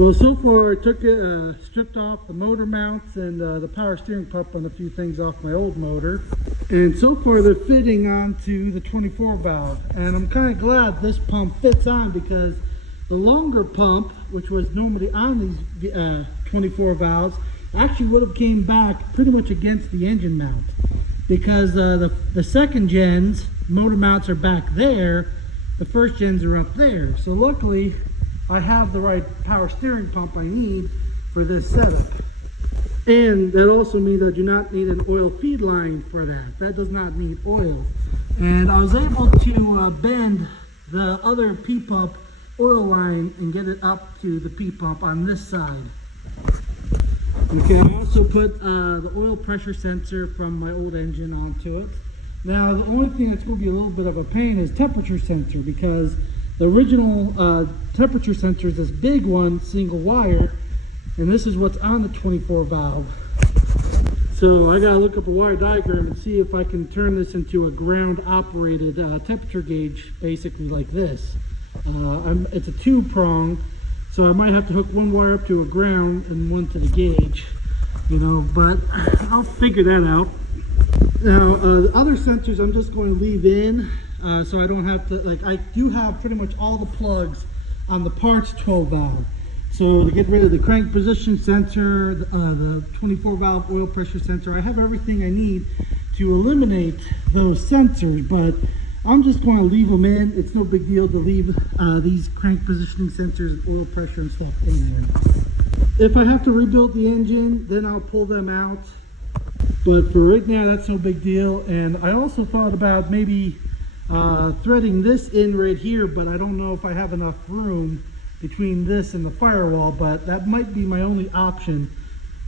Well, so far I took it, stripped off the motor mounts and the power steering pump and a few things off my old motor. And so far they're fitting onto the 24 valve. And I'm kind of glad this pump fits on, because the longer pump, which was normally on these 24 valves, actually would have came back pretty much against the engine mount. Because the second gens motor mounts are back there, the first gens are up there. So luckily, I have the right power steering pump I need for this setup. And that also means I do not need an oil feed line for that. That does not need oil. And I was able to bend the other P-pump oil line and get it up to the P-pump on this side. Okay, I also put the oil pressure sensor from my old engine onto it. Now, the only thing that's going to be a little bit of a pain is temperature sensor, because the original temperature sensor is this big one, single wire, and this is what's on the 24 valve. So I gotta look up a wire diagram and see if I can turn this into a ground operated temperature gauge, basically like this. It's a 2-prong, so I might have to hook one wire up to a ground and one to the gauge, you know, but I'll figure that out. Now, the other sensors I'm just going to leave in, so I don't have to, like, I do have pretty much all the plugs on the parts 12 valve. So to get rid of the crank position sensor, the 24 valve oil pressure sensor, I have everything I need to eliminate those sensors, but I'm just going to leave them in. It's no big deal to leave these crank positioning sensors, oil pressure and stuff in there. If I have to rebuild the engine, then I'll pull them out. But for right now, that's no big deal. And I also thought about maybe threading this in right here, but I don't know if I have enough room between this and the firewall, but that might be my only option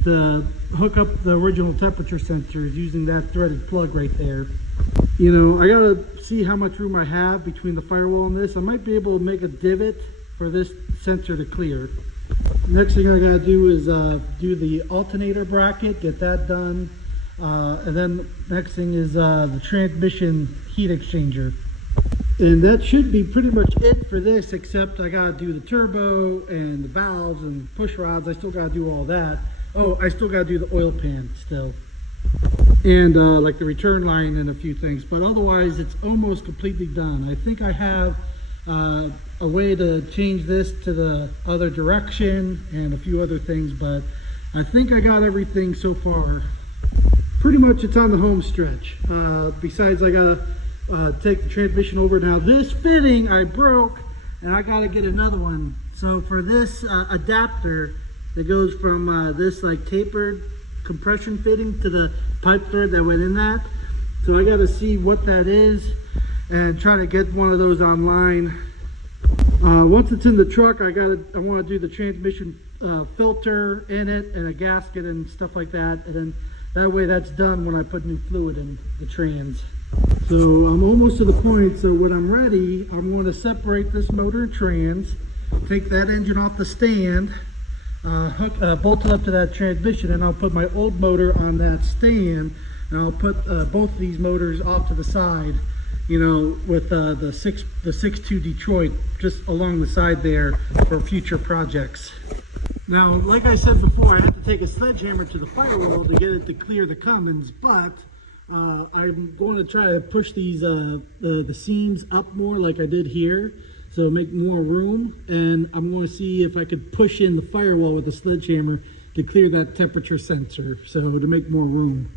to hook up the original temperature sensors using that threaded plug right there. You know, I gotta see how much room I have between the firewall and this. I might be able to make a divot for this sensor to clear. Next thing I gotta do is do the alternator bracket, get that done. And then next thing is the transmission heat exchanger. And that should be pretty much it for this, except I gotta do the turbo and the valves and push rods. I still gotta do all that. Oh, I still gotta do the oil pan still. And like the return line and a few things. But otherwise, it's almost completely done. I think I have a way to change this to the other direction and a few other things, but I think I got everything so far. Pretty much it's on the home stretch. Besides, I gotta take the transmission over. Now this fitting I broke, and I gotta get another one. So for this adapter that goes from this like tapered compression fitting to the pipe thread that went in that, so I gotta see what that is and try to get one of those online. Once it's in the truck, I want to do the transmission filter in it and a gasket and stuff like that, and then that way that's done when I put new fluid in the trans. So I'm almost to the point, so when I'm ready, I'm going to separate this motor and trans, take that engine off the stand, bolt it up to that transmission, and I'll put my old motor on that stand, and I'll put both of these motors off to the side, you know, with the 6.2 Detroit just along the side there for future projects. Now, like I said before, I had to take a sledgehammer to the firewall to get it to clear the Cummins, but I'm going to try to push these the seams up more like I did here, so make more room, and I'm going to see if I could push in the firewall with the sledgehammer to clear that temperature sensor, so to make more room.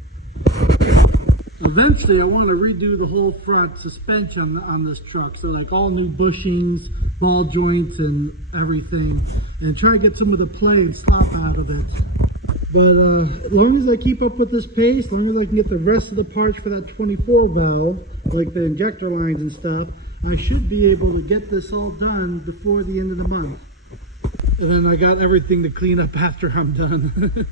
Eventually, I want to redo the whole front suspension on this truck, so like all new bushings, ball joints, and everything, and try to get some of the play and slop out of it. But as long as I keep up with this pace, as long as I can get the rest of the parts for that 24 valve, like the injector lines and stuff, I should be able to get this all done before the end of the month. And then I got everything to clean up after I'm done.